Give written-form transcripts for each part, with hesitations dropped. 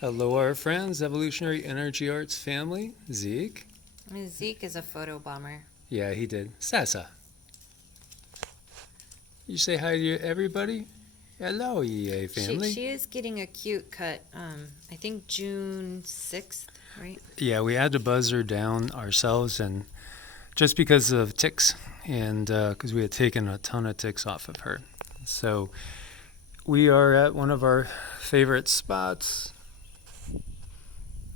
Hello, our friends, Evolutionary Energy Arts family. Zeke. Zeke is a photo bomber. Yeah, he did. Sasa. You say hi to everybody? Hello, EA family. She is getting a cute cut. I think June 6th, right? Yeah, we had to buzz her down ourselves, and just because of ticks, and because we had taken a ton of ticks off of her. So we are at one of our favorite spots.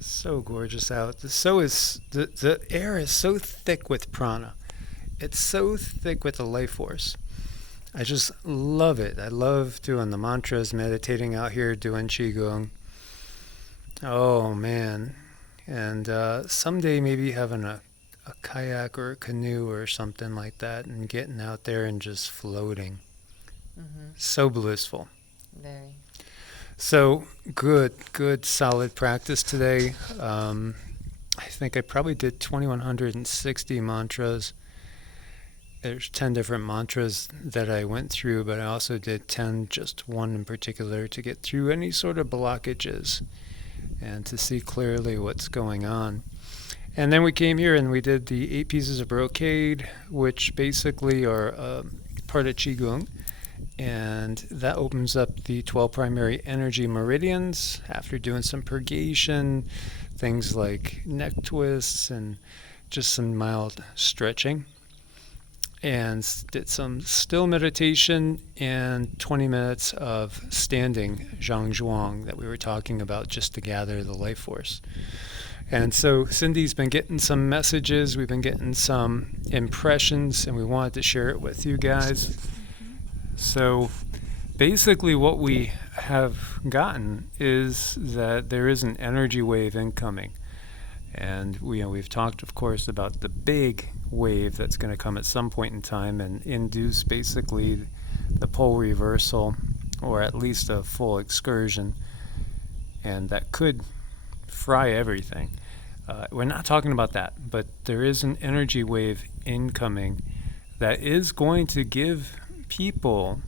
So gorgeous out. So is the air is so thick with prana. It's so thick with the life force. I just love it. I love doing the mantras, meditating out here, doing Qigong. Oh, man. And someday maybe having a kayak or a canoe or something like that and getting out there and just floating. Mm-hmm. So blissful. Very. So good, solid practice today. I think I probably did 2,160 mantras. There's 10 different mantras that I went through, but I also did 10, just one in particular, to get through any sort of blockages and to see clearly what's going on. And then we came here and we did the 8 pieces of brocade, which basically are part of Qigong. And that opens up the 12 primary energy meridians after doing some purgation, things like neck twists and just some mild stretching. And did some still meditation and 20 minutes of standing zhang zhuang that we were talking about just to gather the life force. And so Cindy's been getting some messages, we've been getting some impressions, and we wanted to share it with you guys. So basically what we have gotten is that there is an energy wave incoming. And we've talked, of course, about the big wave that's going to come at some point in time and induce basically the pole reversal, or at least a full excursion, and that could fry everything. We're not talking about that, but there is an energy wave incoming that is going to give people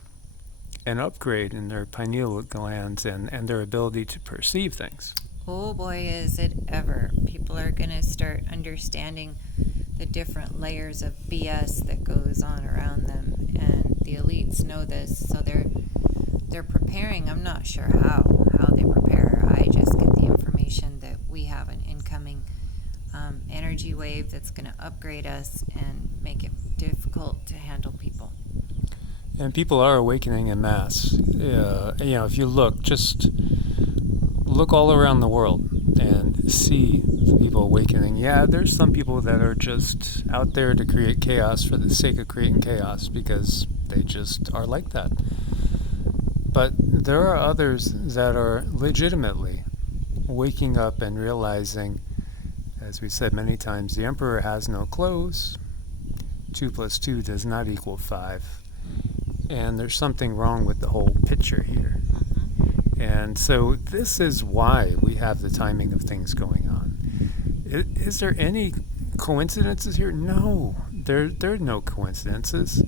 an upgrade in their pineal glands and their ability to perceive things. Oh boy, is it ever. People are going to start understanding the different layers of BS that goes on around them, and the elites know this, so they're preparing. I'm not sure how they prepare. I just get the information that we have an incoming energy wave that's going to upgrade us and make it difficult to handle people. And people are awakening en masse. If you just look all around the world and see people awakening. Yeah, there's some people that are just out there to create chaos for the sake of creating chaos because they just are like that. But there are others that are legitimately waking up and realizing, as we said many times, the emperor has no clothes. 2 + 2 does not equal 5. And there's something wrong with the whole picture here. And so this is why we have the timing of things going on. Is there any coincidences here? No, there are no coincidences.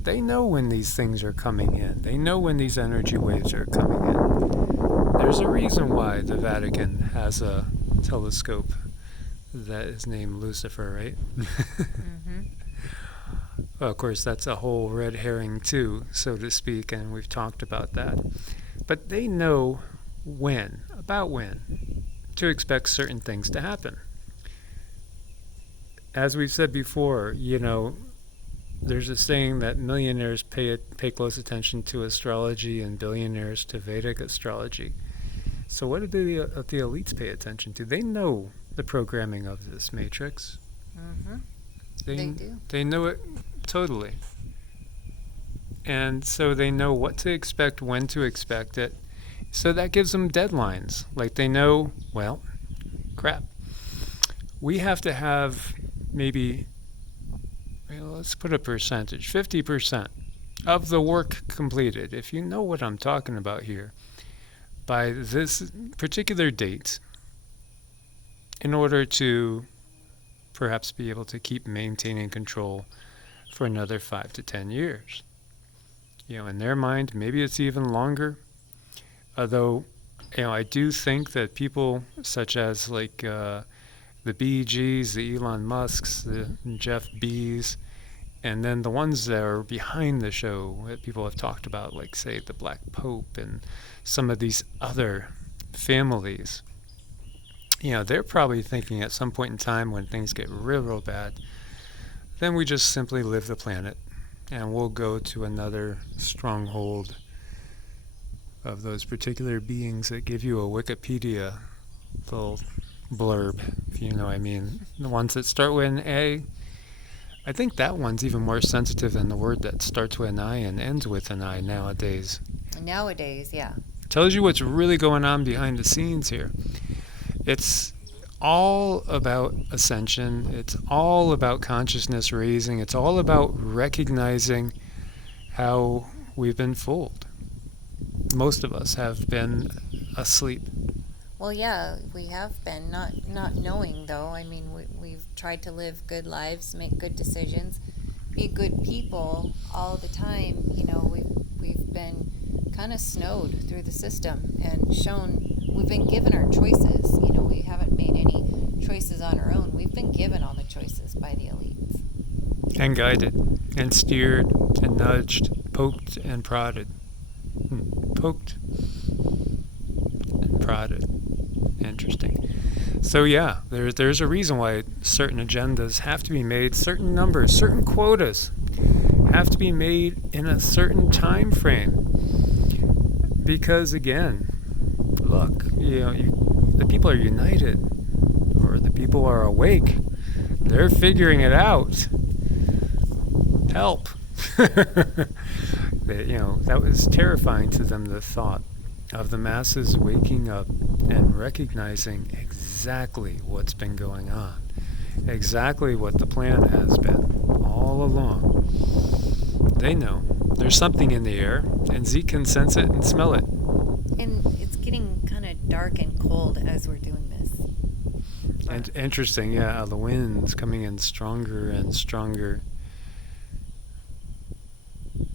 They know when these things are coming in. They know when these energy waves are coming in. There's a reason why the Vatican has a telescope that is named Lucifer, right? Mm-hmm. Well, of course, that's a whole red herring too, so to speak, and we've talked about that. But they know about when, to expect certain things to happen. As we've said before, there's a saying that millionaires pay close attention to astrology and billionaires to Vedic astrology. So what do the elites pay attention to? They know the programming of this matrix. Mm-hmm. They do. They know it totally. And so they know what to expect, when to expect it. So that gives them deadlines. Like they know, well, crap. We have to have maybe, let's put a percentage, 50% of the work completed, if you know what I'm talking about here, by this particular date, in order to perhaps be able to keep maintaining control for another 5 to 10 years. In their mind, maybe it's even longer. Although I do think that people such as like the BGs, the Elon Musks, the Jeff B's, and then the ones that are behind the show that people have talked about, like say the Black Pope and some of these other families, they're probably thinking at some point in time when things get real bad, then we just simply live the planet and we'll go to another stronghold of those particular beings that give you a Wikipedia little blurb, if you know what I mean. The ones that start with an A, I think that one's even more sensitive than the word that starts with an I and ends with an I nowadays. Nowadays, yeah. Tells you what's really going on behind the scenes here. It's all about ascension. It's all about consciousness raising. It's all about recognizing how we've been fooled. Most of us have been asleep. Well, yeah, we have been not knowing though. I mean, we've tried to live good lives, make good decisions, be good people all the time. We've been kind of snowed through the system and shown we've been given our choices. We haven't made any choices on our own. We've been given all the choices by the elites. And guided, and steered, and nudged, poked and prodded. Poked and prodded. Interesting. So yeah, there's a reason why certain agendas have to be made, certain numbers, certain quotas have to be made in a certain time frame. Because again, look, the people are united, or the people are awake. They're figuring it out. Help. That was terrifying to them, the thought of the masses waking up and recognizing exactly what's been going on, exactly what the plan has been all along. They know there's something in the air, and Zeke can sense it and smell it. And it's getting kind of dark and cold as we're doing this. And interesting, yeah, the wind's coming in stronger and stronger.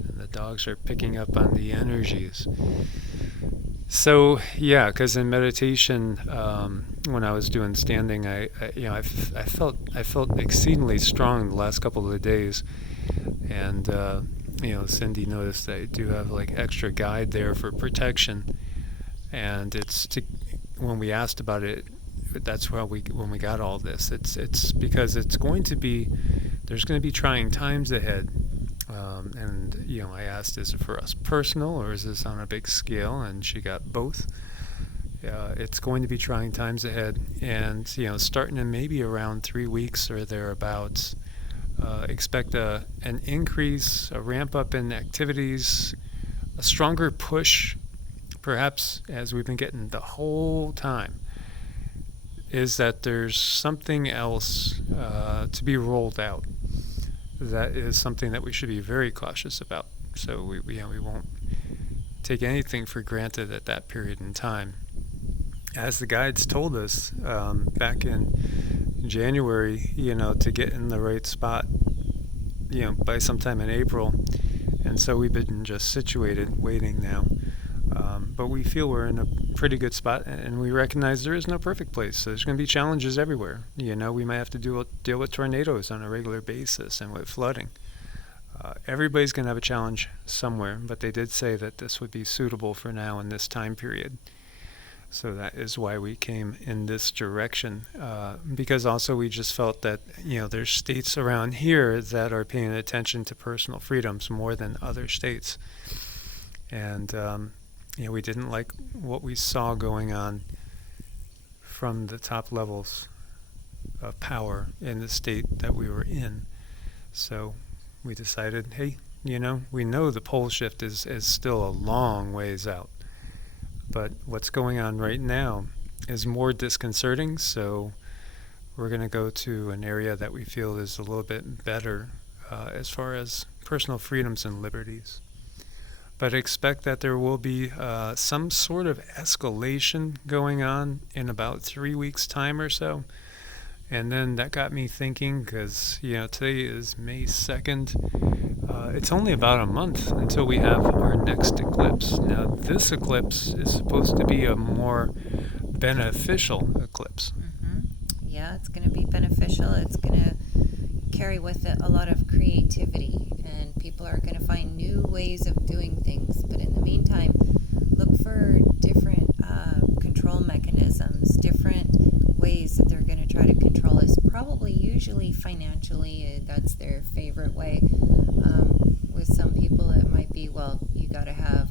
And the dogs are picking up on the energies. So yeah, because in meditation, when I was doing standing, I felt exceedingly strong the last couple of days, and Cindy noticed that I do have like extra guide there for protection, and when we asked about it, that's when we got all this. It's because there's going to be trying times ahead. And I asked, is it for us personal or is this on a big scale? And she got both. It's going to be trying times ahead, and starting in maybe around 3 weeks or thereabouts, expect an increase, a ramp up in activities, a stronger push, perhaps as we've been getting the whole time, is that there's something else to be rolled out. That is something that we should be very cautious about. So we won't take anything for granted at that period in time. As the guides told us back in January, to get in the right spot, by sometime in April. And so we've been just situated, waiting now. But we feel we're in a pretty good spot, and we recognize there is no perfect place. So there's going to be challenges everywhere. We might have to deal with tornadoes on a regular basis and with flooding. Everybody's going to have a challenge somewhere, but they did say that this would be suitable for now in this time period. So that is why we came in this direction, because also we just felt that there's states around here that are paying attention to personal freedoms more than other states. And we didn't like what we saw going on from the top levels of power in the state that we were in. So we decided, hey, we know the pole shift is still a long ways out. But what's going on right now is more disconcerting, so we're going to go to an area that we feel is a little bit better as far as personal freedoms and liberties. But expect that there will be some sort of escalation going on in about 3 weeks' time or so. And then that got me thinking, because today is May 2nd. it's only about a month until we have our next eclipse. Now, this eclipse is supposed to be a more beneficial eclipse. Mm-hmm. Yeah, it's going to be beneficial. It's going to carry with it a lot of creativity, and people are going to find new ways of doing things. But in the meantime, look for different control mechanisms, different ways that they're going to try to control us. Probably, usually financially, that's their favorite way. With some people, it might be, well, you got to have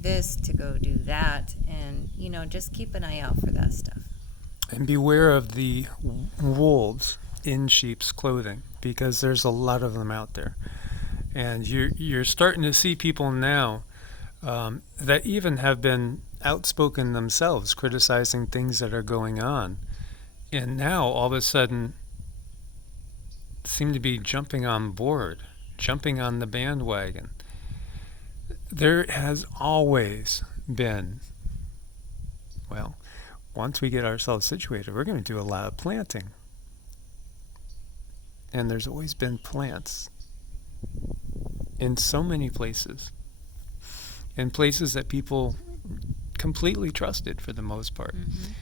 this to go do that, and just keep an eye out for that stuff. And beware of the wolves in sheep's clothing, because there's a lot of them out there. And you're starting to see people now that even have been outspoken themselves, criticizing things that are going on, and now all of a sudden seem to be jumping on board, jumping on the bandwagon. There has always been, well, once we get ourselves situated, we're going to do a lot of planting. And there's always been plants in so many places, in places that people completely trusted for the most part. Mm-hmm.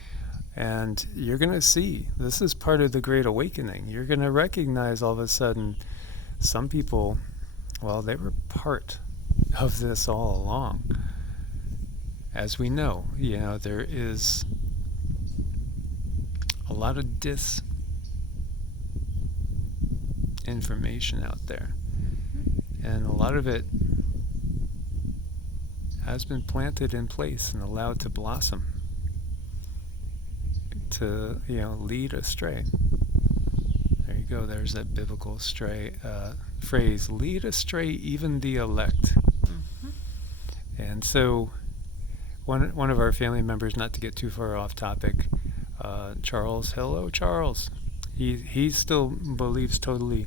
And you're going to see, this is part of the Great Awakening. You're going to recognize all of a sudden some people, well, they were part of this all along. As we know, there is a lot of disinformation out there. And a lot of it has been planted in place and allowed to blossom, to lead astray. There you go. There's that biblical phrase: "Lead astray even the elect." Mm-hmm. And so, one of our family members, not to get too far off topic, Charles. Hello, Charles. He still believes totally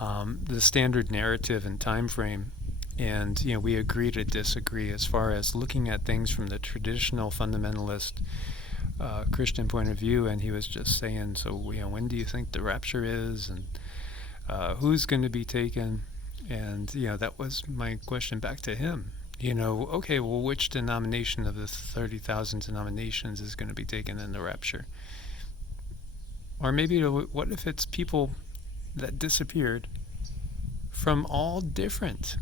the standard narrative and time frame. And we agree to disagree as far as looking at things from the traditional fundamentalist Christian point of view. And he was just saying, so when do you think the rapture is, and who's going to be taken? And that was my question back to him. Okay, well, which denomination of the 30,000 denominations is going to be taken in the rapture? Or maybe what if it's people that disappeared from all different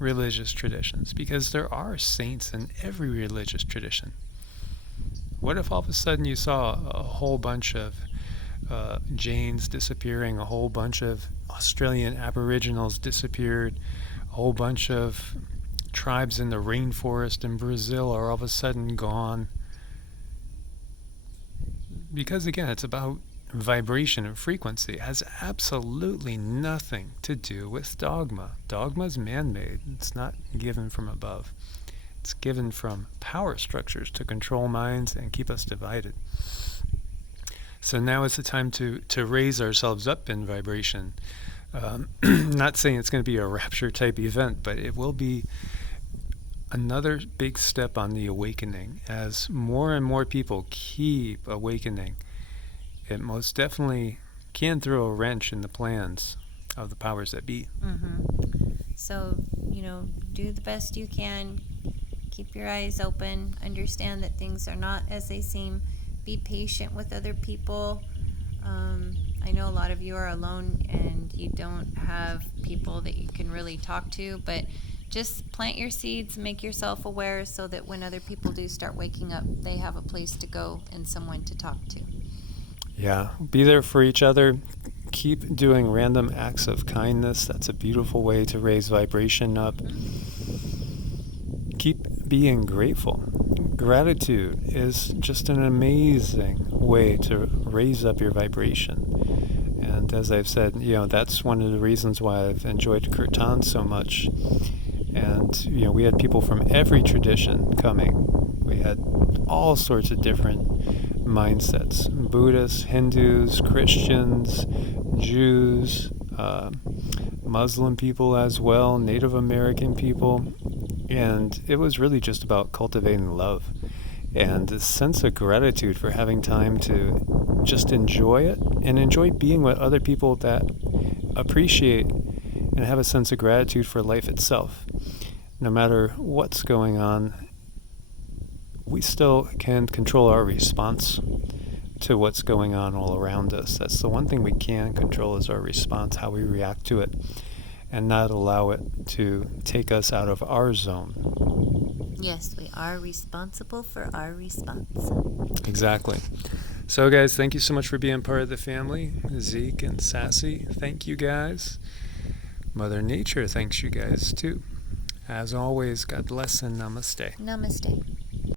religious traditions? Because there are saints in every religious tradition. What if all of a sudden you saw a whole bunch of Jains disappearing, a whole bunch of Australian Aboriginals disappeared, a whole bunch of tribes in the rainforest in Brazil are all of a sudden gone? Because again, it's about vibration and frequency. It has absolutely nothing to do with dogma. Dogma's man-made. It's not given from above. It's given from power structures to control minds and keep us divided. So now is the time to raise ourselves up in vibration. Not saying it's going to be a rapture type event, but it will be another big step on the awakening. As more and more people keep awakening, it most definitely can throw a wrench in the plans of the powers that be. Mm-hmm. So, do the best you can. Keep your eyes open. Understand that things are not as they seem. Be patient with other people. I know a lot of you are alone and you don't have people that you can really talk to, but just plant your seeds, make yourself aware so that when other people do start waking up, they have a place to go and someone to talk to. Yeah, be there for each other. Keep doing random acts of kindness. That's a beautiful way to raise vibration up. Keep being grateful. Gratitude is just an amazing way to raise up your vibration. And as I've said, that's one of the reasons why I've enjoyed Kirtan so much. And, we had people from every tradition coming. We had all sorts of different mindsets: Buddhists, Hindus, Christians, Jews, Muslim people as well, Native American people. And it was really just about cultivating love and a sense of gratitude for having time to just enjoy it and enjoy being with other people that appreciate and have a sense of gratitude for life itself. No matter what's going on, we still can control our response to what's going on all around us. That's the one thing we can control, is our response, how we react to it, and not allow it to take us out of our zone. Yes, we are responsible for our response. Exactly. So guys, thank you so much for being part of the family. Zeke and Sassy, thank you guys. Mother Nature thanks you guys too. As always, God bless and namaste. Namaste.